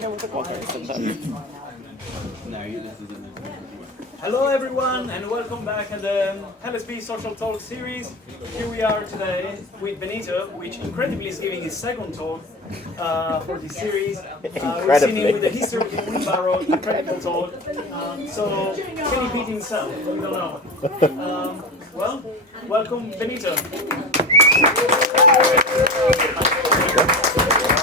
know what the context of that. Hello everyone and welcome back at the LSB Social Talk series. Here we are today with Benito, which incredibly is giving his second talk for this series. We've seen him with the history of the wheelbarrow, incredible talk. So can he beat himself? We don't know. Well, welcome Benito.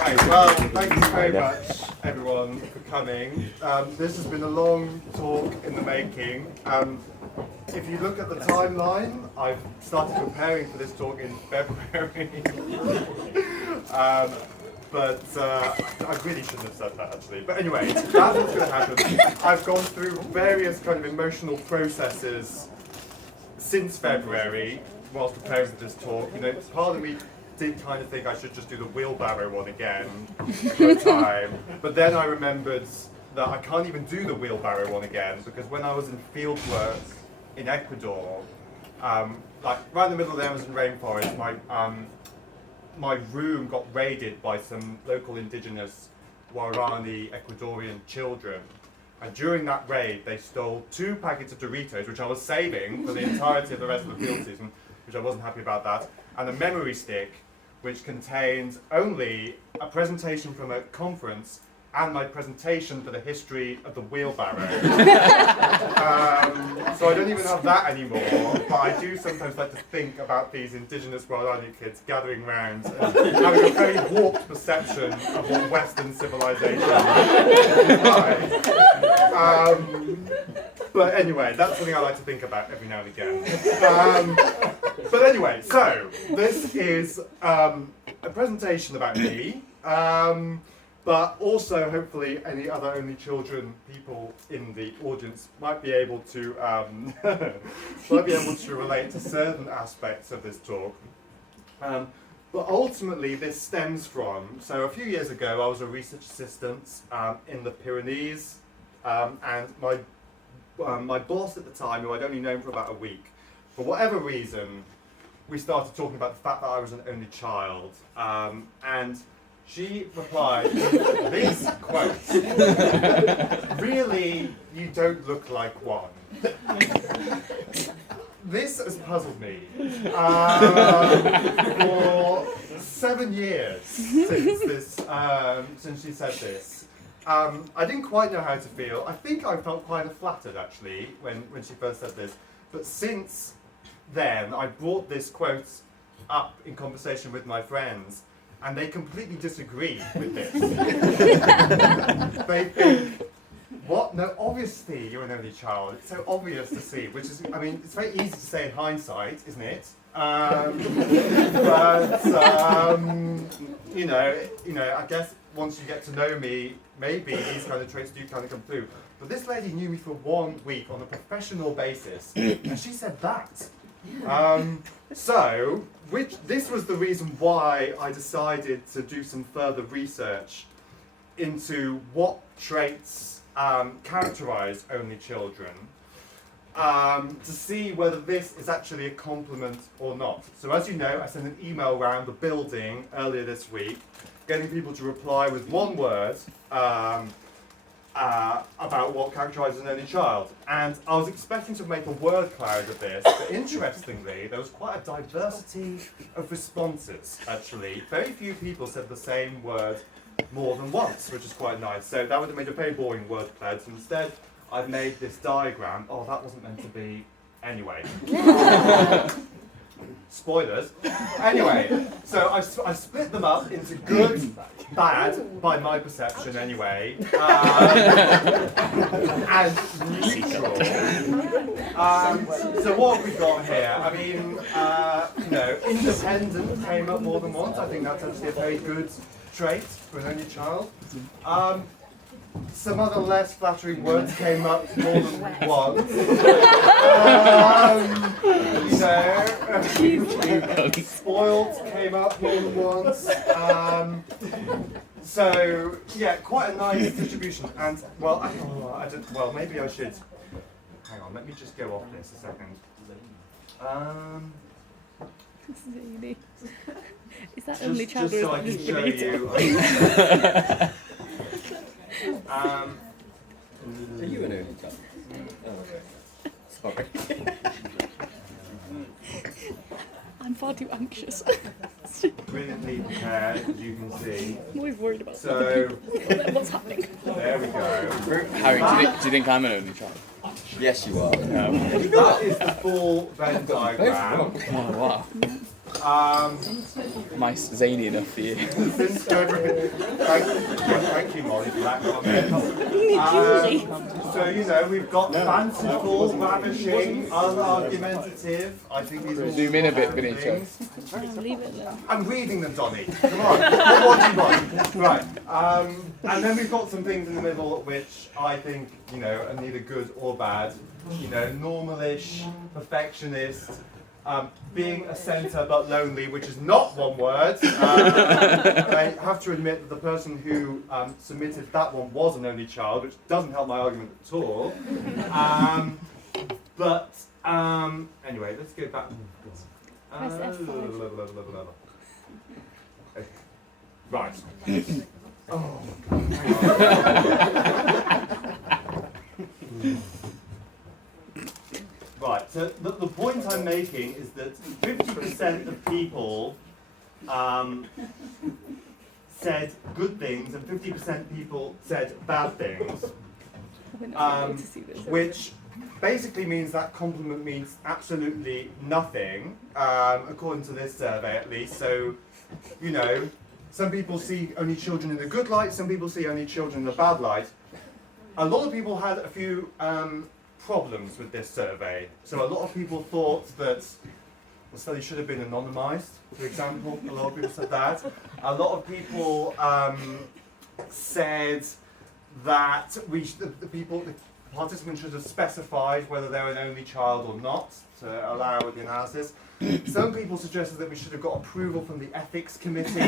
Right, well, thank you very much, everyone, for coming. This has been a long talk in the making. If you look at the timeline, I've started preparing for this talk in February. But I really shouldn't have said that, actually. But anyway, that's what's going to happen. I've gone through various kind of emotional processes since February whilst preparing for this talk. You know, part of me did kind of think I should just do the wheelbarrow one again for a time, but then I remembered that I can't even do the wheelbarrow one again because when I was in field work in Ecuador, like right in the middle of the Amazon rainforest, my room got raided by some local indigenous Guarani Ecuadorian children. And during that raid, they stole 2 packets of Doritos, which I was saving for the entirety of the rest of the field season, which I wasn't happy about that, and a memory stick, which contained only a presentation from a conference and my presentation for the history of the wheelbarrow. So I don't even have that anymore, but I do sometimes like to think about these indigenous Guarani kids gathering round and having a very warped perception of what Western civilization is like. But anyway, that's something I like to think about every now and again. But anyway, so this is a presentation about me, but also hopefully any other only children people in the audience might be able to relate to certain aspects of this talk. But ultimately this stems from, so a few years ago I was a research assistant in the Pyrenees, and my boss at the time, who I'd only known for about a week, for whatever reason, we started talking about the fact that I was an only child, and she replied with this quote, "Really, you don't look like one." This has puzzled me for 7 years since she said this. I didn't quite know how to feel. I think I felt quite flattered actually when she first said this. But since then, I brought this quote up in conversation with my friends, and they completely disagree with this. They think, what? No, obviously you're an only child. It's so obvious to see, which is, I mean, it's very easy to say in hindsight, isn't it? You know, I guess once you get to know me, maybe these kind of traits do kind of come through. But this lady knew me for 1 week on a professional basis, and she said that. This was the reason why I decided to do some further research into what traits characterize only children, to see whether this is actually a compliment or not. So as you know, I sent an email around the building earlier this week, getting people to reply with 1 word about what characterises an only child. And I was expecting to make a word cloud of this, but interestingly, there was quite a diversity of responses, actually. Very few people said the same word more than once, which is quite nice. So that would have made a very boring word cloud. So instead, I've made this diagram. Oh, that wasn't meant to be. Anyway. Spoilers. Anyway, so I split them up into good, bad, by my perception anyway, and neutral. So what have we got here? I mean, you know, independent came up more than once. I think that's actually a very good trait for an only child. Some other less flattering words came up more than once. You know, spoiled came up more than once. So yeah, quite a nice distribution. And well, maybe I should. Hang on, let me just go off this a second. Is that only child just so I or is can it show Benito? you. Are you an only child? Oh, okay. Sorry. I'm far too anxious. Brilliantly prepared, as you can see. I'm always worried about So, what's happening. there we go. Harry, do you think I'm an only child? Yes, you are. That is the full Venn diagram. Oh, wow. Am I zany enough for you? Since February, thank you, Molly, for that comment. So, you know, we've got fanciful, ravishing, unargumentative. I think these are all Zoom in a bit, things. Benito. Leave it there. I'm reading them, Donny. Come on. What do you want? Right. And then we've got some things in the middle which I think, you know, are neither good or bad. You know, normalish, perfectionist, being a centre but lonely, which is not one word. I have to admit that the person who submitted that one was an only child, which doesn't help my argument at all. Anyway, let's go back. Right. Oh. Right, so the point I'm making is that 50% of people said good things and 50% people said bad things, which basically means that compliment means absolutely nothing, according to this survey at least. So, you know, some people see only children in the good light, some people see only children in the bad light. A lot of people had a few problems with this survey. So a lot of people thought that the study should have been anonymised, for example. A lot of people said that. A lot of people said that the participants should have specified whether they're an only child or not to allow the analysis. Some people suggested that we should have got approval from the ethics committee.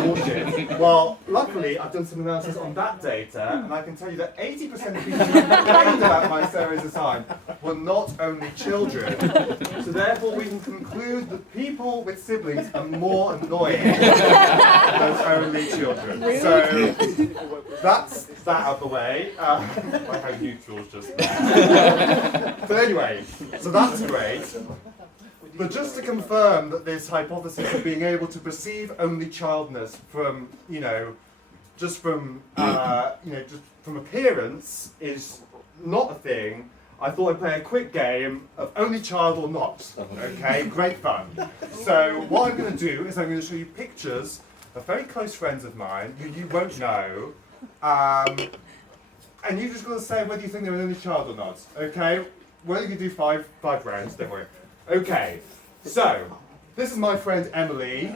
Bullshit. Well, luckily, I've done some analysis on that data, and I can tell you that 80% of people who complained about my survey's design were not only children. So therefore, we can conclude that people with siblings are more annoying than only children. So that's that out of the way. I had neutrals just there. But anyway, so that's great. But just to confirm that this hypothesis of being able to perceive only childness from, just from appearance is not a thing, I thought I'd play a quick game of only child or not. Okay, great fun. So what I'm going to do is I'm going to show you pictures of very close friends of mine who you won't know, and you've just got to say whether you think they're an only child or not. Okay, we're only going to do five rounds, don't worry. Okay, so this is my friend Emily.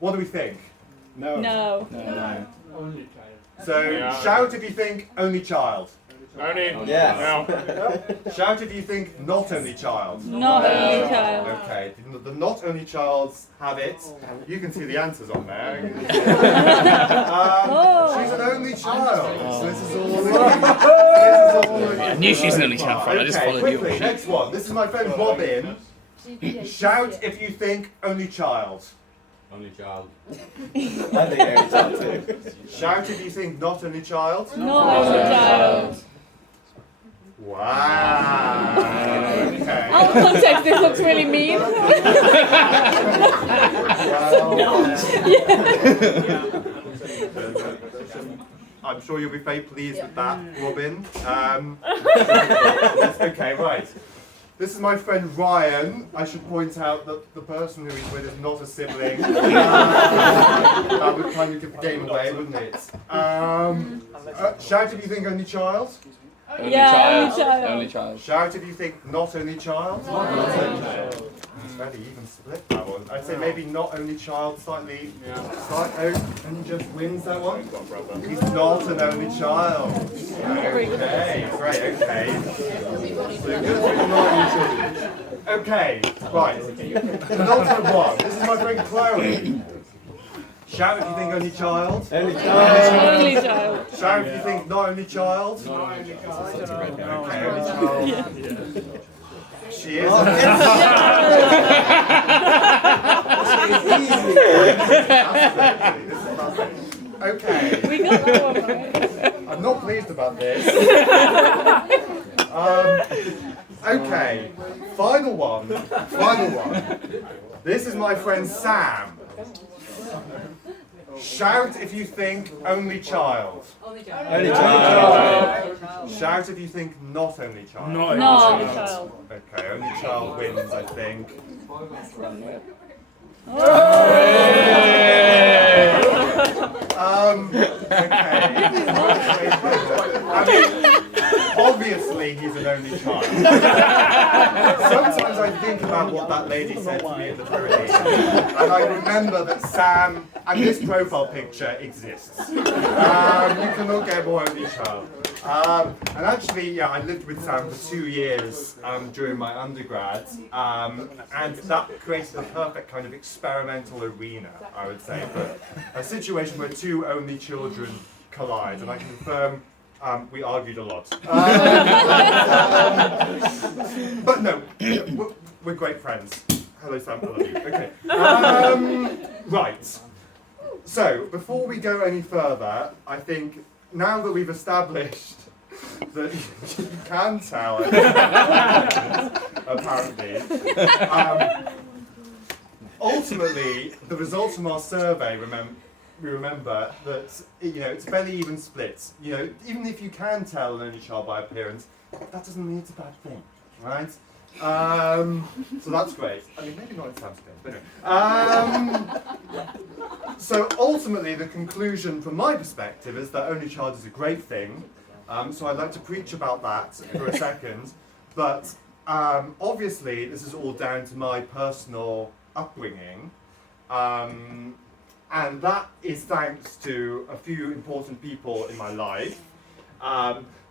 What do we think? No. No. Only child. So shout if you think only child. Only. Yes. Shout if you think not only child. Not only child. Okay, the not only childs have it. You can see the answers on there. She's an only child. So this is all. I knew she's an only child, I just followed you. Quickly, next one. This is my friend Robin. Shout if you think only child. Only child. I think only child too. Shout if you think not only child. Not only child. Wow. Okay. Out of context, this looks really mean. I'm sure you'll be very pleased with that, Robin. Okay, right. This is my friend Ryan. I should point out that the person who he's with is not a sibling. That would kind of give the game away, wouldn't it? Shout if you think only child. Only Yeah, child. only child. Only child. Shout if you think not only child. Not only child. It's very even split, that one. I'd say maybe not only child, slightly. And just wins that one. He's not an only child. Okay, great, okay. So good for not only children. Okay, right. Penultimate one. This is my friend Chloe. Shout if you think only child. Only child. Only child. Shout if you think not only child. Only child. Okay, only child. She is. Absolutely. This is perfect. Okay. We got that one right. I'm not pleased about this. Okay, final one. This is my friend Sam. Shout if you think only child. Only child. Shout if you think not only child. No. No, only child. Okay, only child wins, I think. Okay. I mean, obviously he's an only child. Sometimes I think about what that lady said to me in the Pyrenees, and I remember that Sam and this profile picture exists. You cannot get more only child. And actually, yeah, I lived with Sam for 2 years during my undergrad, and that created a perfect kind of experimental arena, I would say, for a situation where two only children collide. And I can confirm we argued a lot. But no, we're great friends. Hello, Sam, I love you. Okay. Right. So, before we go any further, I think now that we've established that you can tell, apparently, ultimately, the results from our survey, we remember that it's fairly even split. Even if you can tell an only child by appearance, that doesn't mean it's a bad thing, right? So that's great. I mean, maybe not in Sam's case, but anyway. So ultimately, the conclusion from my perspective is that only child is a great thing. So I'd like to preach about that for a second. But obviously, this is all down to my personal upbringing. And that is thanks to a few important people in my life.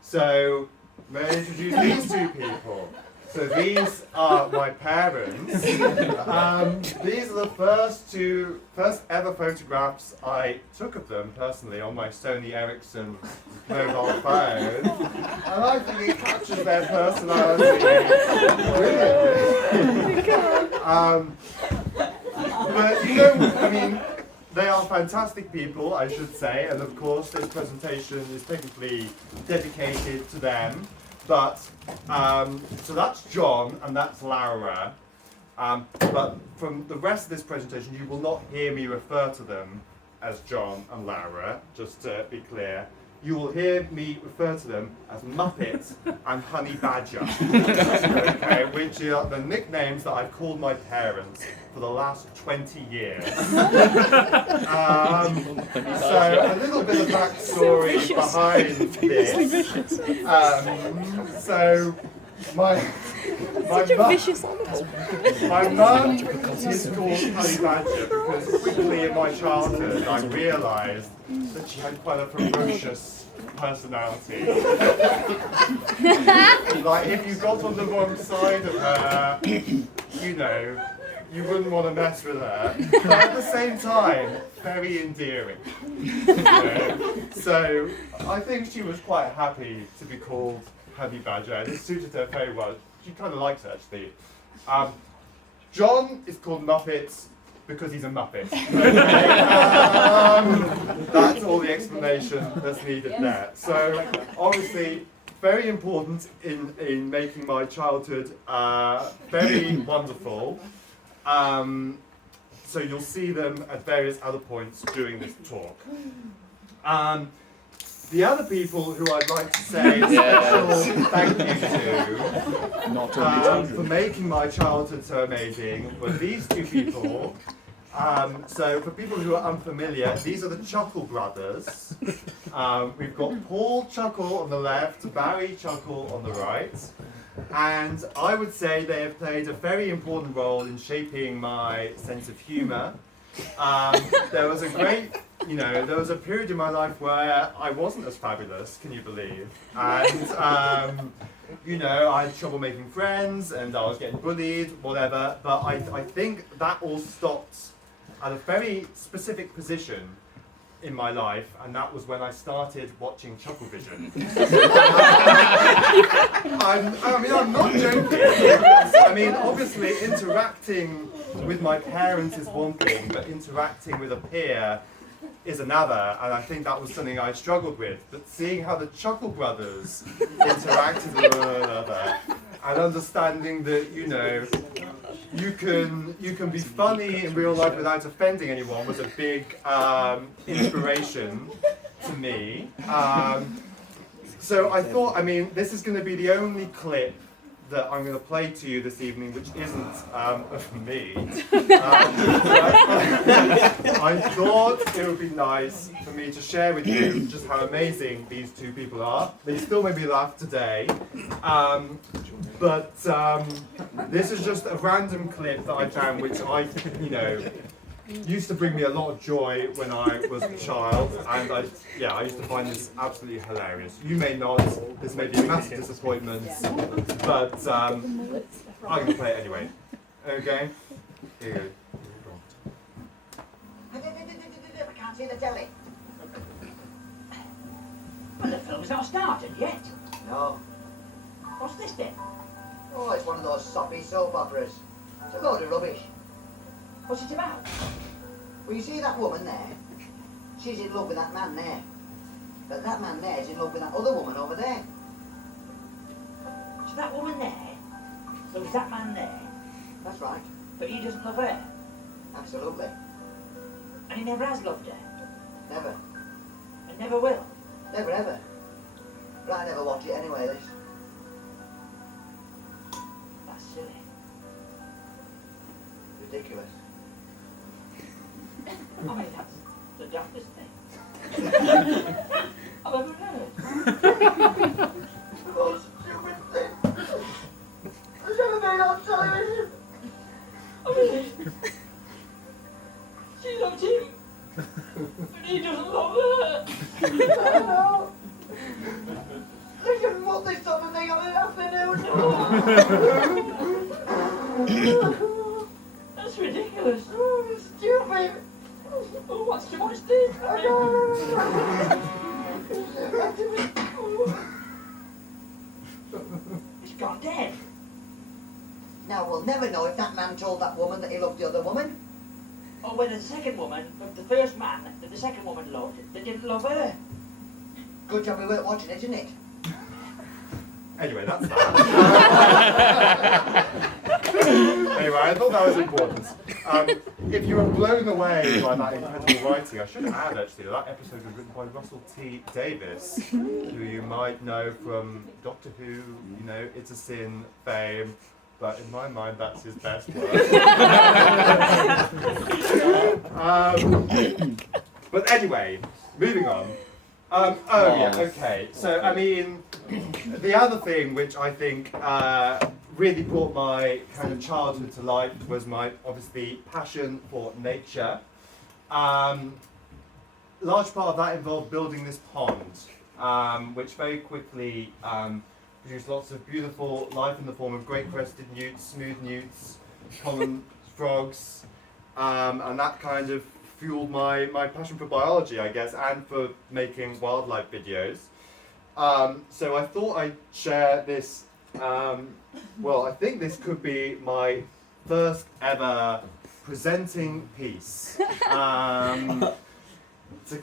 So may I introduce these two people? So these are my parents. These are the first ever photographs I took of them personally on my Sony Ericsson mobile phone, and I think it captures their personality brilliantly. But I mean, they are fantastic people, I should say, and of course this presentation is technically dedicated to them. But, so that's John and that's Laura, but from the rest of this presentation you will not hear me refer to them as John and Laura, just to be clear. You will hear me refer to them as Muppet and Honey Badger, okay, which are the nicknames that I've called my parents for the last 20 years. So a little bit of backstory behind this. So my mum is called Honey Badger because quickly in my childhood I realised that she had quite a ferocious personality. Like if you got on the wrong side of her, you wouldn't want to mess with her. But at the same time, very endearing. So I think she was quite happy to be called Honey Badger, and it suited her very well. She kind of likes it actually. John is called Muppet because he's a Muppet. That's all the explanation that's needed there. So obviously, very important in making my childhood very wonderful. So you'll see them at various other points during this talk. The other people who I'd like to say a special thank you to for making my childhood so amazing were these two people. So for people who are unfamiliar, these are the Chuckle brothers. We've got Paul Chuckle on the left, Barry Chuckle on the right. And I would say they have played a very important role in shaping my sense of humour. There was a period in my life where I wasn't as fabulous, can you believe? And, I had trouble making friends and I was getting bullied, whatever. But I think that all stopped at a very specific position in my life, and that was when I started watching Chucklevision. I'm not joking. Obviously interacting with my parents is one thing, but interacting with a peer is another, and I think that was something I struggled with. But seeing how the Chuckle Brothers interacted with one another, and understanding that, you know, you can be funny in real life without offending anyone was a big inspiration to me. So I thought, I mean, this is going to be the only clip that I'm going to play to you this evening, which isn't of me. I thought it would be nice for me to share with you just how amazing these two people are. They still made me laugh today. But this is just a random clip that I found, which I, you know, used to bring me a lot of joy when I was a child, and I used to find this absolutely hilarious. You may not, this may be a massive disappointment, but I'm going to play it anyway. Okay? Here you go. I can't see the telly. Well, the film's not started yet. No. What's this then? Oh, it's one of those soppy soap operas. It's a load of rubbish. What's it about? Well, you see that woman there? She's in love with that man there. But that man there is in love with that other woman over there. So that woman there? So is that man there? That's right. But he doesn't love her? Absolutely. And he never has loved her? Never. And never will? Never ever. But I never watch it anyway, this. That's silly. Ridiculous. I mean, that's the daftest thing I've ever heard. The most stupid thing that's ever been on television. I mean, she loves him, but he doesn't love her. I don't know. They shouldn't want this sort of thing on an afternoon. That's ridiculous. Oh, it's stupid. Oh, what's too much this? He's gone dead. Now we'll never know if that man told that woman that he loved the other woman. Or whether the second woman, the first man that the second woman loved, that didn't love her. Good job we weren't watching it, isn't it? Anyway, that's that. Anyway, I thought that was important. If you were blown away by that incredible writing, I should add actually that episode was written by Russell T. Davis, who you might know from Doctor Who, you know, It's a Sin fame, but in my mind that's his best work. But anyway, moving on. Okay. So, I mean, the other thing which I think really brought my kind of childhood to life was my, obviously, passion for nature. Large part of that involved building this pond, which very quickly produced lots of beautiful life in the form of great crested newts, smooth newts, common frogs, and that kind of fueled my passion for biology, I guess, and for making wildlife videos. So I thought I'd share this, well, I think this could be my first ever presenting piece to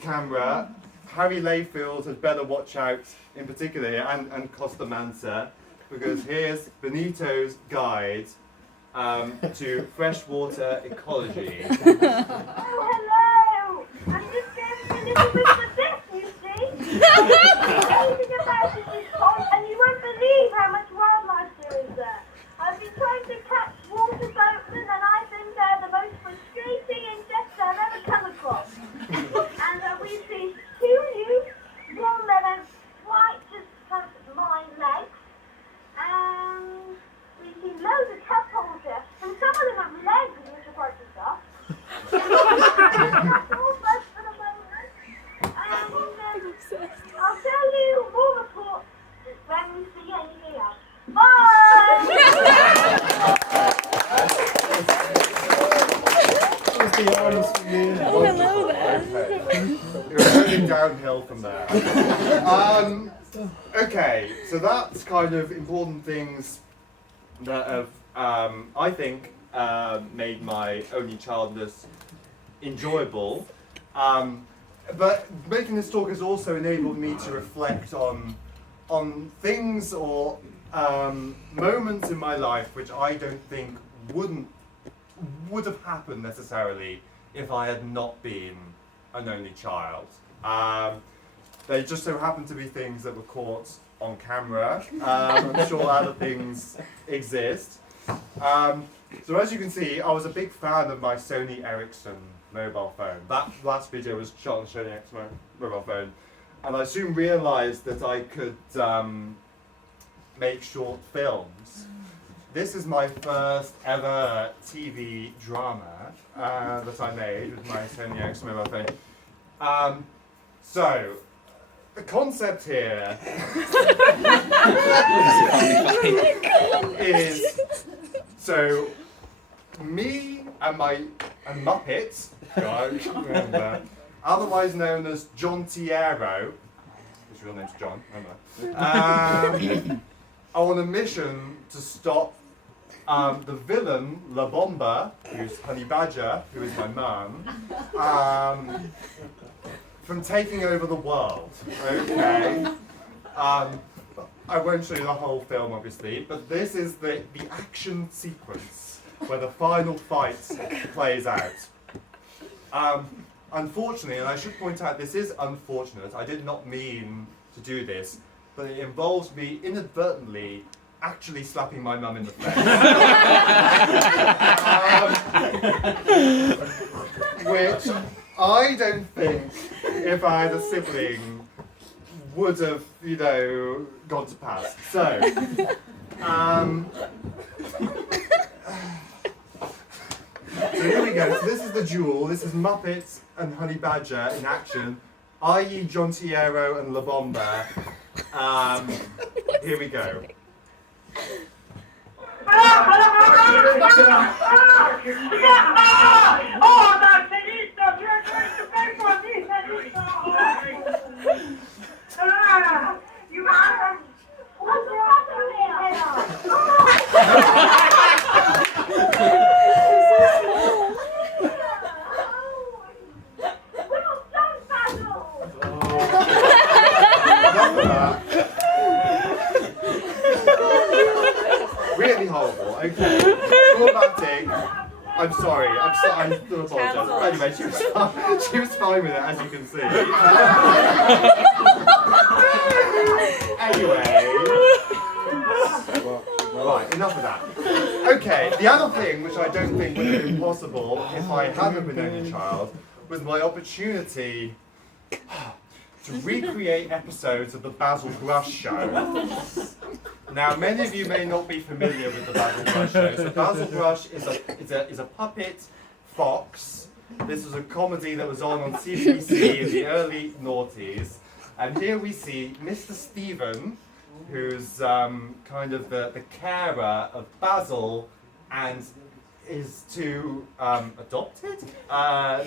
camera. Harry Layfield had better watch out in particular here, and Costa Mansa, because here's Benito's guide to freshwater ecology. Oh, hello! I'm just going a little bit of a dip, you see. Anything about it is hot, and you won't believe how much wildlife there is there. I've been trying to catch water boatmen, and I think they're the most frustrating insects I've ever come across. And we see two new small lemons right just past my legs, and we see loads of tadpoles here, and some of them have legs, which are quite bizarre. That's all first for the moment. And I'll tell you more reports when we see anything else. Bye! Oh, hello there. You're going downhill from there. Okay, so that's kind of important things that have, I think, made my only childness enjoyable. but making this talk has also enabled me to reflect on things or moments in my life which I don't think would have happened necessarily if I had not been an only child. They just so happened to be things that were caught on camera. I'm sure other things exist. So as you can see, I was a big fan of my Sony Ericsson mobile phone. That last video was shot on a Sony Ericsson mobile phone. And I soon realised that I could make short films. This is my first ever TV drama that I made with my Sony Ericsson mobile phone. So, the concept here is, so me and Muppet, guys, remember, otherwise known as John Tiero, his real name's John, remember, are on a mission to stop the villain, La Bomba, who's Honey Badger, who is my mum, from taking over the world, okay? I won't show you the whole film, obviously, but this is the action sequence where the final fight plays out. Unfortunately, and I should point out this is unfortunate, I did not mean to do this, but it involves me inadvertently actually slapping my mum in the face. Which I don't think, if I had a sibling, would have, you know, gone to pass. So, so here we go. So this is the duel. This is Muppets and Honey Badger in action, i.e. John Tiero and La Bomba. Here we go. Oh, that's Benito! You're going to pay for this, Benito! You are... What's Really horrible. Okay. Traumatic. I'm sorry. I do apologise. Anyway, she was fine with it, as you can see. Anyway. Right, enough of that. Okay, the other thing, which I don't think would have been possible if I hadn't been only child, was my opportunity to recreate episodes of the Basil Brush Show. Now, many of you may not be familiar with the Basil Brush Show. So Basil Brush is a puppet fox. This was a comedy that was on CBBC in the early noughties. And here we see Mr. Stephen, who's kind of the carer of Basil and his two adopted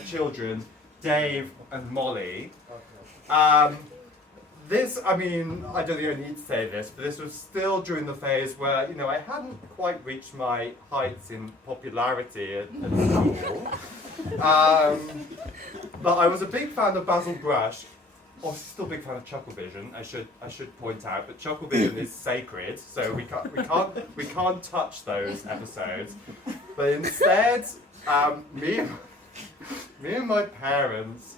children, Dave and Molly. This, I mean, I don't think I need to say this, but this was still during the phase where, you know, I hadn't quite reached my heights in popularity at school. But I was a big fan of Basil Brush. Obviously, still a big fan of Chucklevision. I should point out, but Chucklevision is sacred, so we can't touch those episodes. But instead, me and my parents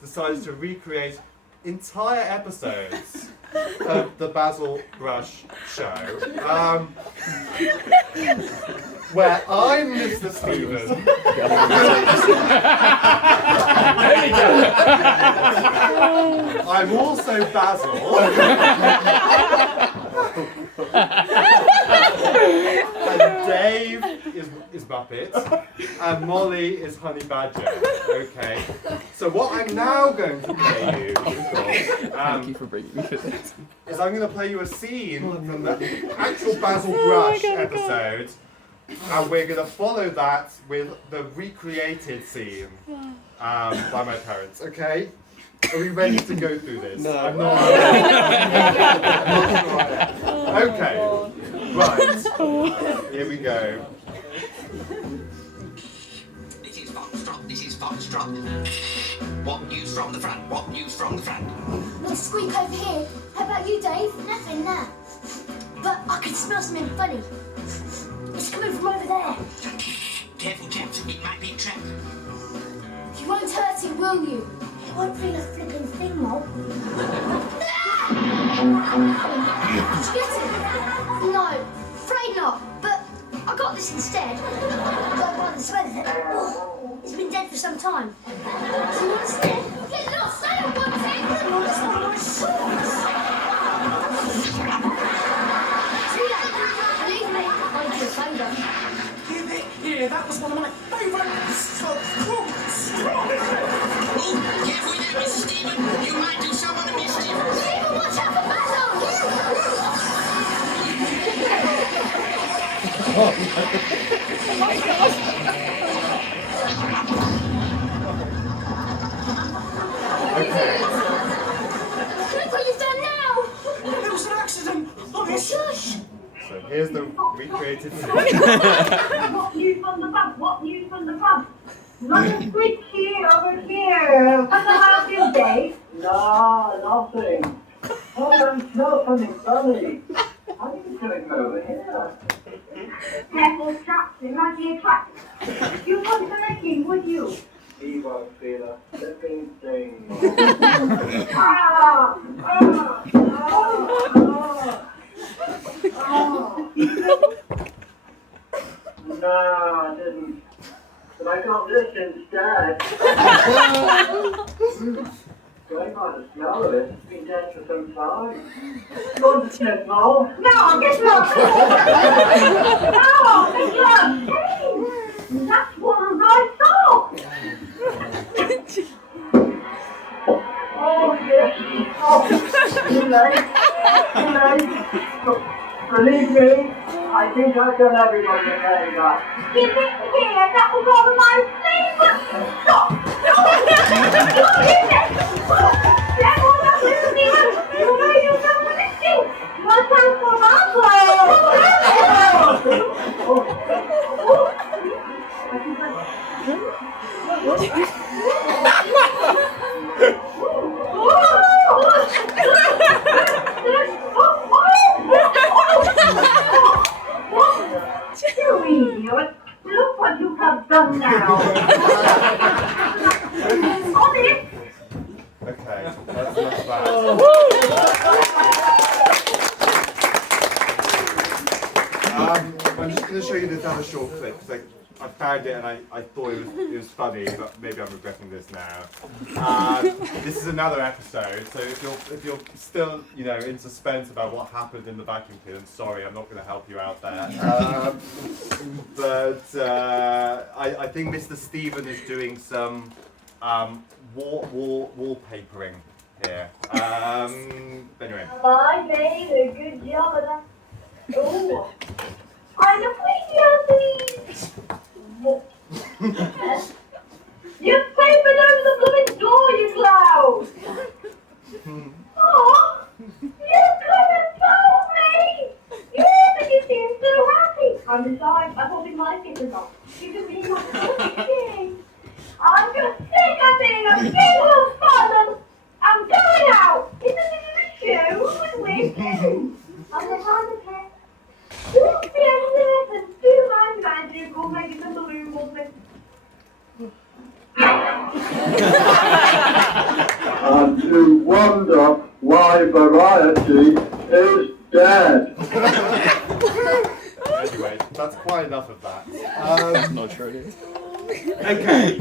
decided to recreate entire episodes of the Basil Brush Show, where I'm Mr. Stephen. I'm also Basil. And Dave is Muppet, and Molly is Honey Badger. Okay. So what I'm now going to play you, Thank you for bringing me to this. is I'm going to play you a scene from the actual Basil Brush episode, and we're going to follow that with the recreated scene by my parents. Okay. Are we ready to go through this? No. I'm not. Okay. Right. Here we go. It is Foxtrot, this is Foxtrot. What news from the front? What news from the front? Let's squeak over here. How about you, Dave? Nothing there. But I can smell something funny. It's coming from over there. Careful, chaps, it might be a trap. You won't hurt it, will you? It won't feel a flipping thing, Mol. Did you get it? No, afraid not. But I got this instead. Got by the smell of it. It's been dead for some time. So you want to see it? Get lost! I don't want it! Well, that's not my sauce! See that? Believe me, I'll do a favour. Give it here, that was one of my favourite strokes. Oh, careful there, Mr. Stephen. You might do someone a mischief. Stephen, watch out for Look what you've done now! It was an accident. Honest. Shush! So here's the recreated scene. What news from the pub? What news from the pub? Nothing squid here over here. What's the house you, Dave? No, nothing. Oh, I smell something funny. I think it's going over here. Careful, traps. It might be a trap. You wouldn't do anything, would you? He won't feel a flipping thing. Ah! Ah! No, I didn't. But I got this instead. Going by the smell of it, it's been dead for some time. Go on to sniff, Mol. No, guess not. No, it's not. That's what I saw. Oh, yes. Oh, too late. Too late. Believe me, I think I've done everybody a favour. You think here that was all of my favourite? Stop! Stop it! You know you don't want to do. One time for You idiot! Look what you have done now! Honest! Okay, that's not bad. I'm just going to show you this other short clip because I found it and I thought it was funny, but maybe I'm regretting this now. This is another episode, so if you're still in suspense about what happened in the vacuum cleaner, I'm sorry, I'm not going to help you out there. But I think Mr. Stephen is doing some wallpapering here. Anyway. I made a good job of that. Oh, I'm a please. You papered over the blooming door, you clown! Oh, you could have told me! You seem so happy. And besides, I thought it might be enough. You didn't really want to do anything. I'm just sick of being a big old father. I'm going out. It's a show with you. I'm the kind of cat. Do business and do my magic or make it a balloon or something. And you wonder why variety is dead. Anyway, that's quite enough of that. Not sure it is. Okay.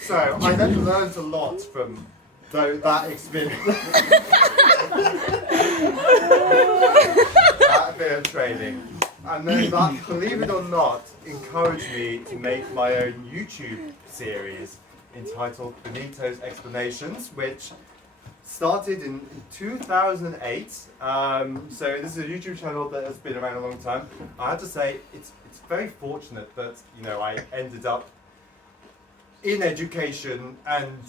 So I then learned a lot from that experience. That bit of training. And then that, believe it or not, encouraged me to make my own YouTube series entitled Benito's Explanations, which started in 2008. So this is a YouTube channel that has been around a long time. I have to say, it's very fortunate that I ended up in education, and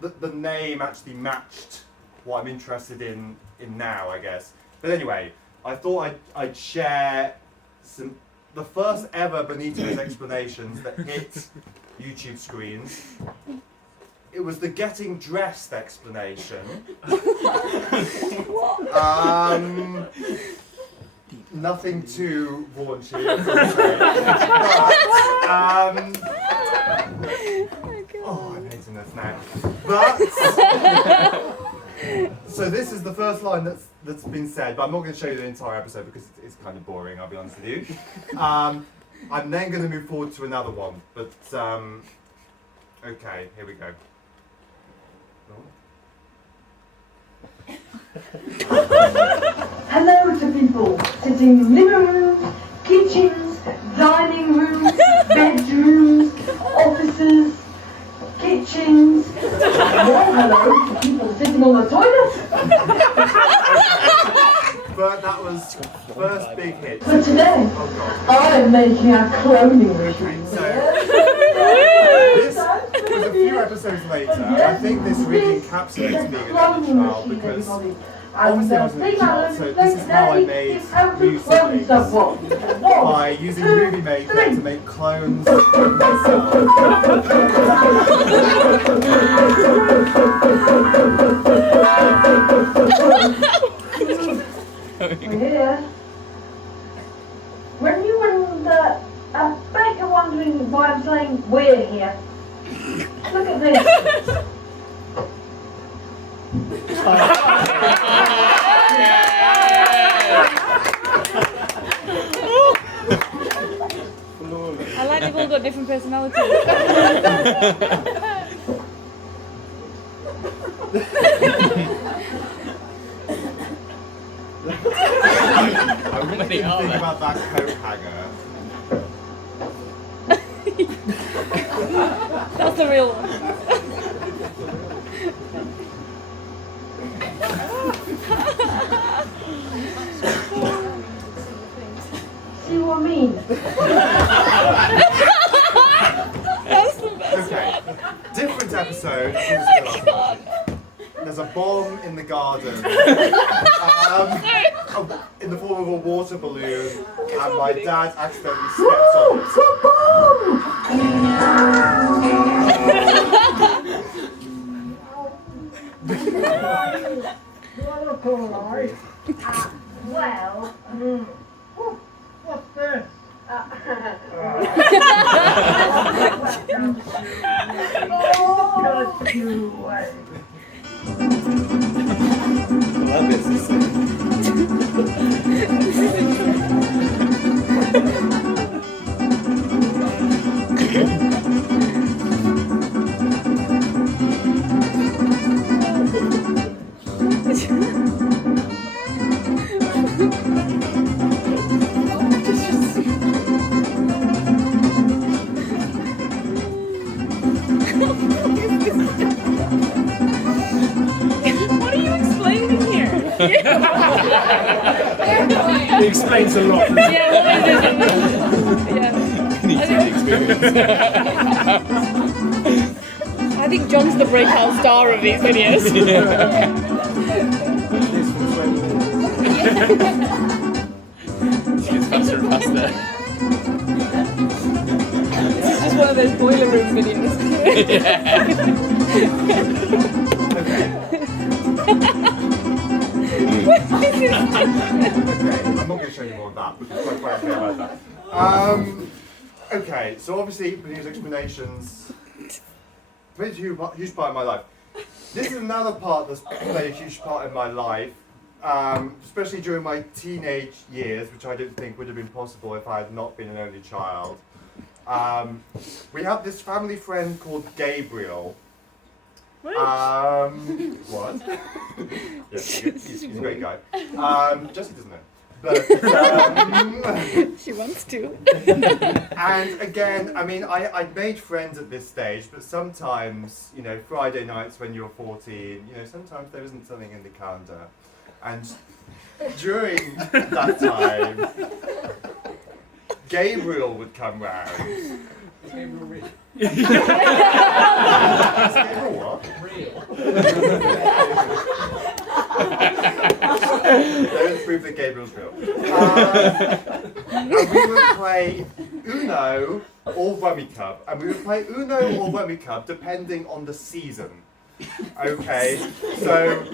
the name actually matched what I'm interested in now, I guess. But anyway, I thought I'd share the first ever Benito's explanations that hit YouTube screens. It was the getting dressed explanation. Nothing too raunchy, I would say. Oh, I'm hating this now. But so this is the first line that's been said, but I'm not going to show you the entire episode because it's kind of boring, I'll be honest with you. I'm then going to move forward to another one, but okay, here we go. Hello to people sitting in living rooms, kitchens, dining rooms, bedrooms, offices, kitchens. Well, hello to people sitting on the toilet. But that was first big hit. But today, I am making a cloning machine. So this was a few episodes later. I think this really encapsulates being an only child because obviously I was an only child, so this is how I made new siblings. By using Movie Maker to make clones of myself. We're here. When you wonder, I bet you're wondering why I'm saying we're here. Look at this. I like they've all got different personalities. I really didn't think about that coat hanger. That's the real one. See what I mean? That's the best Okay, one. different episode. Oh my god. There's a bomb in the garden, in the form of a water balloon, and my dad accidentally steps on Well, What's this? Just you wait. Love this. What are you explaining here? It explains a lot. Yeah, what is it? Yeah. I think John's the breakout star of these videos. She gets faster and faster. This is just one of those boiler room videos. Okay, I'm not going to show you more of that, but it's quite clear about that. Okay, so obviously, Benito's explanations played a huge part in my life. This is another part that's played a huge part in my life, especially during my teenage years, which I don't think would have been possible if I had not been an only child. We have this family friend called Gabriel. What? Yes, he's a great guy. Jesse doesn't know. But, She wants to. and again, I mean, I'd made friends at this stage, but sometimes, you know, Friday nights when you're 14, you know, sometimes there isn't something in the calendar. And during that time, Gabriel would come round. Gabriel what? Don't prove that Gabriel's real. and we would play Uno or Rummy Cub, and we would play Uno or Rummy Cub depending on the season. Okay, so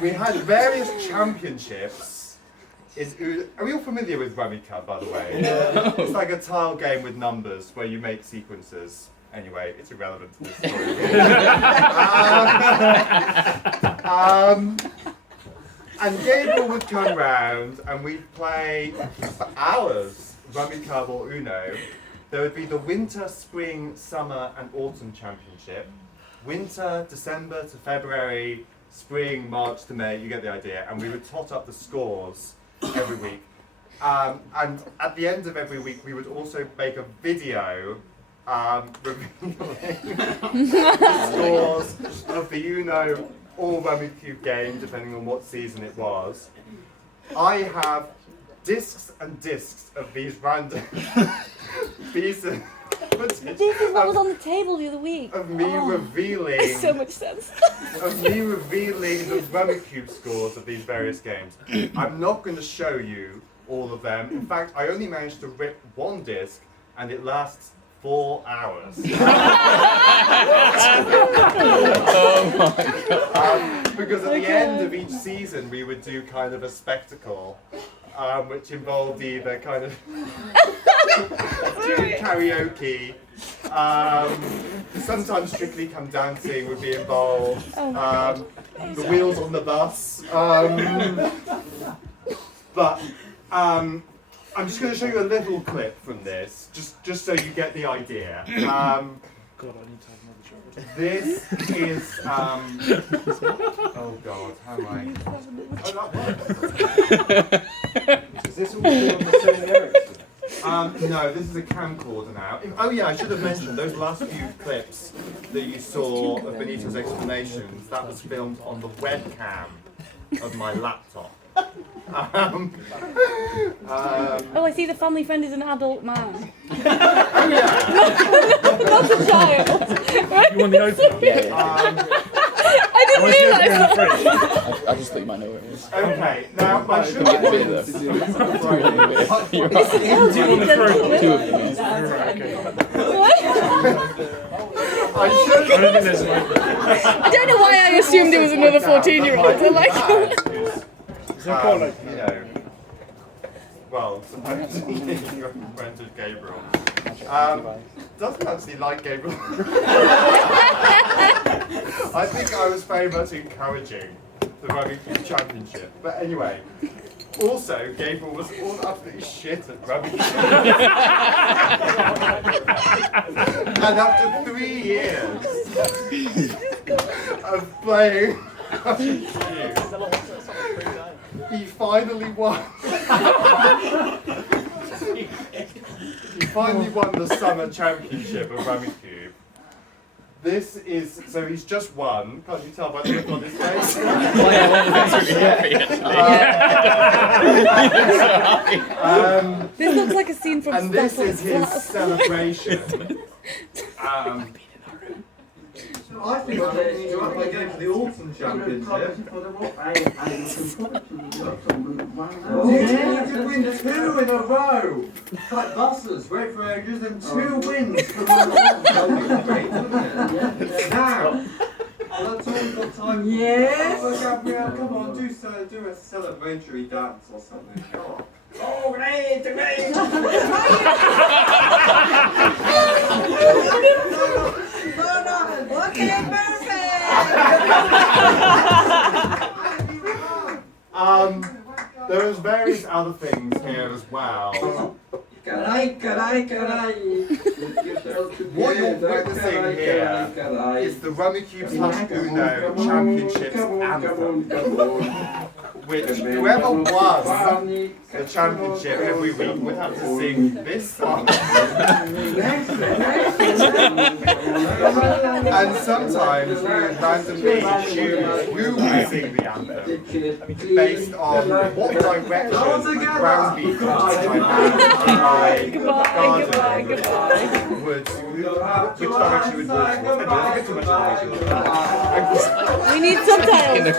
we had various championships. Are we all familiar with Rummy Cub, by the way? Yeah. It's like a tile game with numbers where you make sequences. Anyway, it's irrelevant to this story. And Gabriel would come round and we'd play for hours Rummy Cub or Uno. There would be the winter, spring, summer and autumn championship. Winter, December to February, spring, March to May, you get the idea. And we would tot up the scores every week. And at the end of every week, we would also make a video revealing the scores of the Uno or Rummy Cube game, depending on what season it was. I have discs and discs of these random pieces. This is what was on the table the other week. Of me revealing. Makes so much sense. Of me revealing the Rummy Cube scores of these various games. I'm not going to show you all of them. In fact, I only managed to rip one disc, and it lasts 4 hours. Because at the end of each season, we would do kind of a spectacle, which involved either kind of doing karaoke, sometimes Strictly Come Dancing would be involved, the wheels on the bus. But I'm just going to show you a little clip from this, just so you get the idea. This is, oh God, how am I? Oh, that works. Is this all on the same Ericsson? No, this is a camcorder now. Oh yeah, I should have mentioned those last few clips that you saw of Benito's explanations. That was filmed on the webcam of my laptop. Oh, I see the family friend is an adult man. Oh yeah. Not a child. You want the opener? Yeah. I didn't realise that. I just thought you might know where it is. Okay, now I should Get have a bit of pointed. You're This is right. elderly gentleman. Two of them, yes. What? I should I don't think there's an opener. I don't know why I assumed it was another 14-year-old. I'm like, you know, well, supposedly your friend with Gabriel. Doesn't actually like Gabriel. I think I was very much encouraging the Rummy Cube Championship. But anyway, also, Gabriel was all absolutely shit at Rummy Cube. And after 3 years of playing Rummy Cube, he finally won. He finally won the summer championship of Rummy Cube. This is, so he's just won. Can't you tell by the look on his face? this looks like a scene from And this Stepford is his Flat. celebration. I think I need to up my game for the autumn championship. Yeah, to win 2 in a row. Like buses, wait for ages, and 2 wins for the great, isn't it? Now, that's all we've got time. Yes. Oh, Gabrielle, come on, do a celebratory dance or something. Come on. Oh, great, great! Okay, perfect! There's various other things here as well. What you're witnessing here is the Rummy Cube / Uno Championships anthem, which whoever won the championship every week would have to sing this song. And sometimes we would randomly choose who would sing the anthem based on what direction the ground beat I had in my garden would, which direction would walk towards. Anyway, let's get too much information. We need subtitles.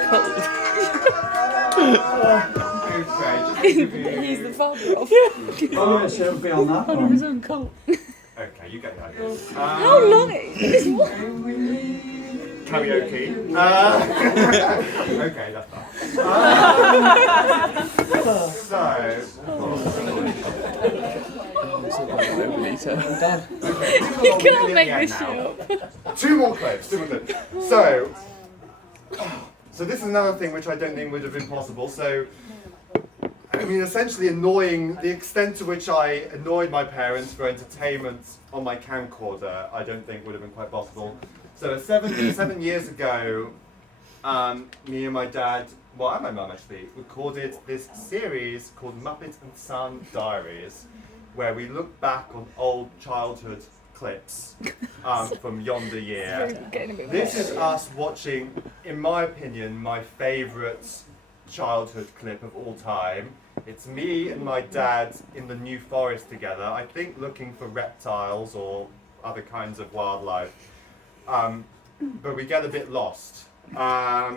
Okay, just give you... He's the father of. Oh, yes, it'll be on that Part of his one. own cult. Okay, you get the idea. How long is what? Karaoke. Okay, that's fine. You can't make this shit up. Two more clips. So this is another thing which I don't think would have been possible. So, I mean, essentially the extent to which I annoyed my parents for entertainment on my camcorder, I don't think would have been quite possible. So 7 years ago, me and my dad, well, and my mum actually, recorded this series called Muppet and Son Diaries, where we look back on old childhood clips from yonder year. This is us watching, in my opinion, my favourite childhood clip of all time. It's me and my dad in the New Forest together, I think looking for reptiles or other kinds of wildlife. But we get a bit lost. I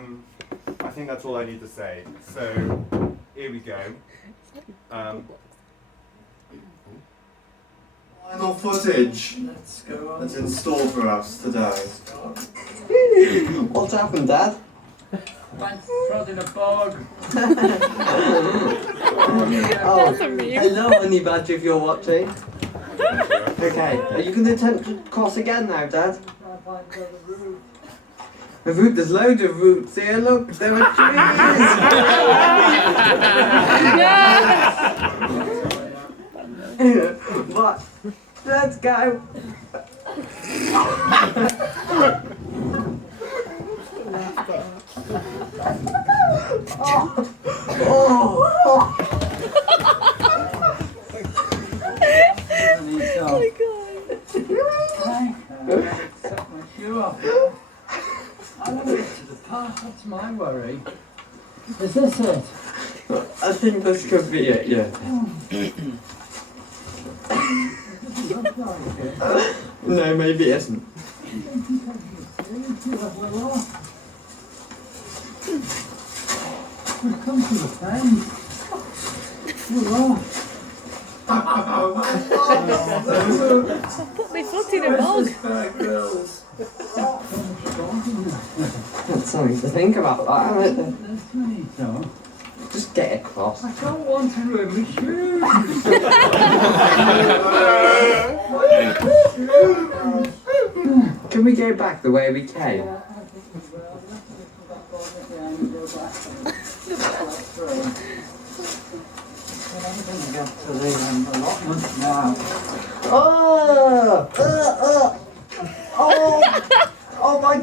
think that's all I need to say. So, here we go. Final footage that's in store for us today. What's happened, Dad? Trod in a bog. That's a meme. Hello, Honey Badger, if you're watching. Okay, are you going to attempt to cross again now, Dad? The root, there's loads of roots here, look, there are trees! But, let's go! Oh my god. Took my shoe off. I want to get to the park, that's my worry. Is this it? I think this could be it, yeah. No, maybe it isn't. We've come to the fence. Put my foot in a bog. That's something to think about, that, isn't it? That's Benito. Just get across. I don't want to ruin my shoes. Can we go back the way we came? Oh! Oh my!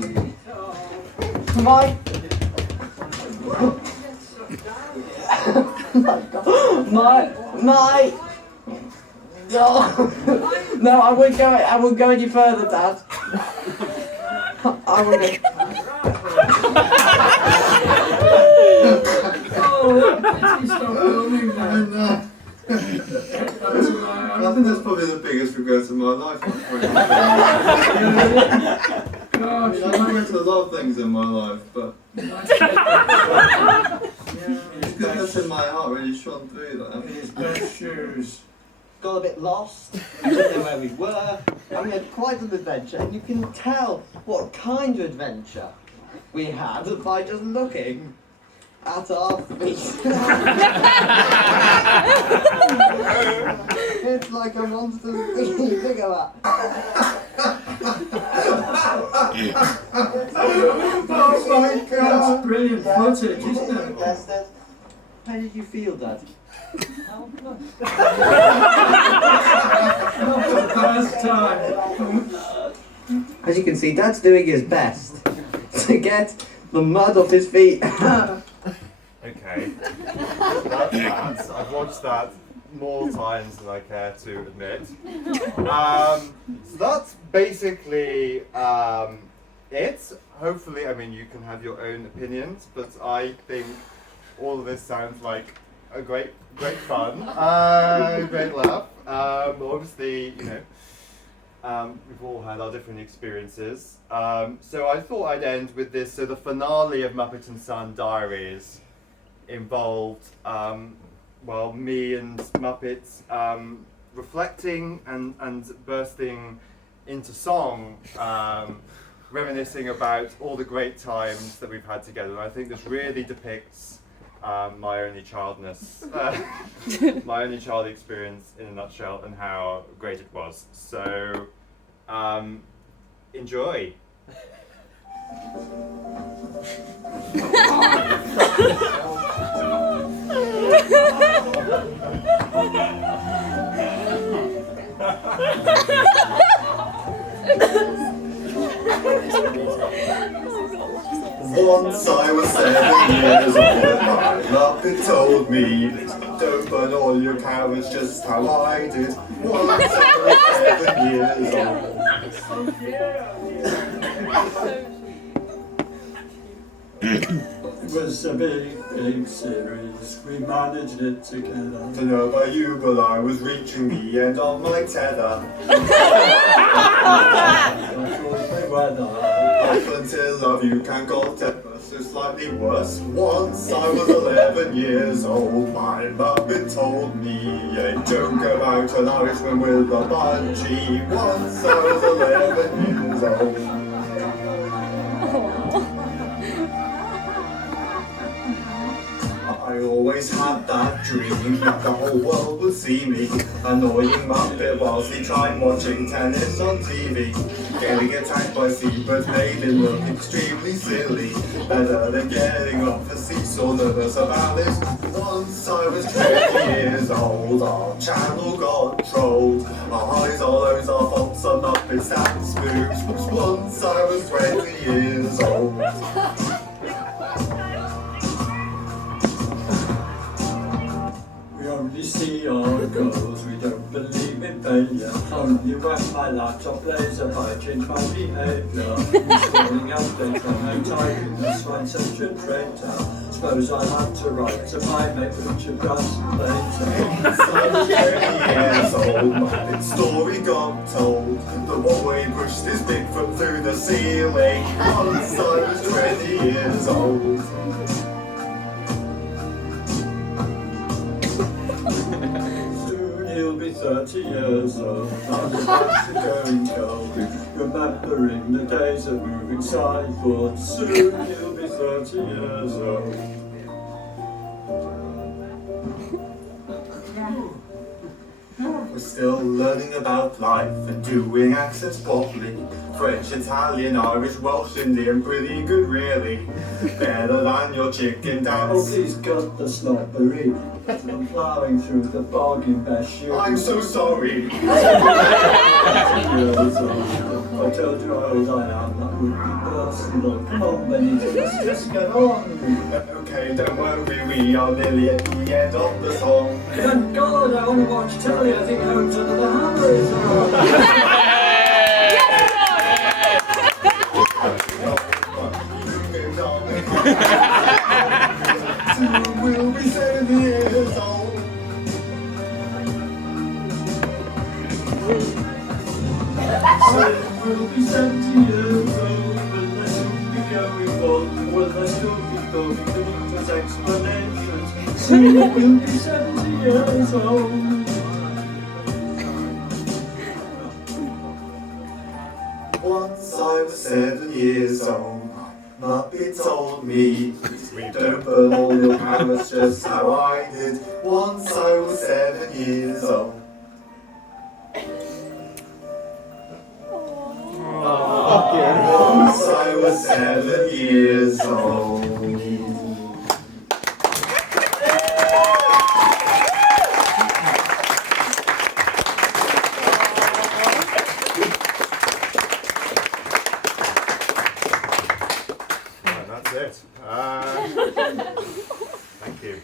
My! No, I wouldn't go any further, Dad. I wouldn't. I think that's probably the biggest regret of my life. I regret a lot of things in my life, but goodness in my heart really shone through that. These good shoes. Got a bit lost, we didn't know where we were, and we had quite an adventure, and you can tell what kind of adventure we had by just looking at our feet. It's like a monster's feet, look at that. Oh my God! That's brilliant footage, isn't it? Tested. How did you feel, Dad? Not for the first time. As you can see, Dad's doing his best to get the mud off his feet. Okay. That's that. I've watched that more times than I care to admit. So that's basically it. Hopefully, I mean, you can have your own opinions, but I think all of this sounds like a great fun, great laugh. Obviously, you know, we've all had our different experiences. So I thought I'd end with this. So the finale of Muppet and Son Diaries involved well, me and Muppets reflecting and bursting into song, reminiscing about all the great times that we've had together. And I think this really depicts my only childness, my only child experience in a nutshell, and how great it was. So, enjoy. Once I was 7 years old and my Muppet told me, don't burn all your carrots just how I did. Once I was 7 years old. It was a big series, we managed it together. Don't know about you, but I was reaching the end of my tether. Up until love you can go ever so slightly worse. Once I was 11 years old, my Muppet told me a joke about an Irishman with a bungee. Once I was 11 years old. I always had that dream that the whole world would see me, annoying Muppet whilst he tried watching tennis on TV. Getting attacked by seabirds made him look extremely silly, better than getting off a seesaw, nervous about it. Once I was 20 years old, our channel got trolled. Our eyes all owns our faults on Muppets and spoofs. Once I was 20 years old. We see our goals, we don't believe in failure. Only when my laptop plays up, I change my behaviour. Scrolling updates when I'm typing, that's my such a traitor. Suppose I had to write to my mate, which I've done later. I was 20 years old, Muppet story got told. The boy pushed his big foot through the ceiling. Once I was 20 years old. He'll be 30 years old, and the nights are going cold. Remembering the days of moving sideboards. Soon he'll be 30 years old. We're still learning about life and doing accents properly. French, Italian, Irish, Welsh, Indian, pretty good really. Better than your chicken dance. Oh, please cut the snobbery. I'm plowing through the bargain bastion. I'm so sorry. 30 years old. If I told you how old I am, that would be personal. Come on, Benito, let's just get on. Okay, don't worry, we are nearly at the end of the song. Thank God, I want to watch telly. I think Homes Under the Hammer is on. Soon we'll be 70 years old. Soon we'll be 70 years old. Will I soon be going bald? Will I still be going Benito's explanations? Soon we'll be 70 years old. Once I was 7 years old, Muppet told me, don't burn all your carrots just how I did. Once I was 7 years old. Once I was 7 years old. That's it. Thank you.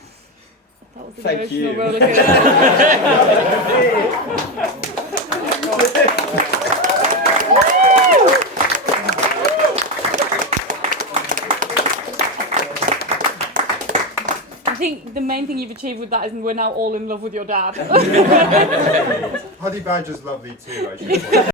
That was an Thank emotional you. roller coaster. I think the main thing you've achieved with that is we're now all in love with your dad. Honey Badger's lovely too, I should point out.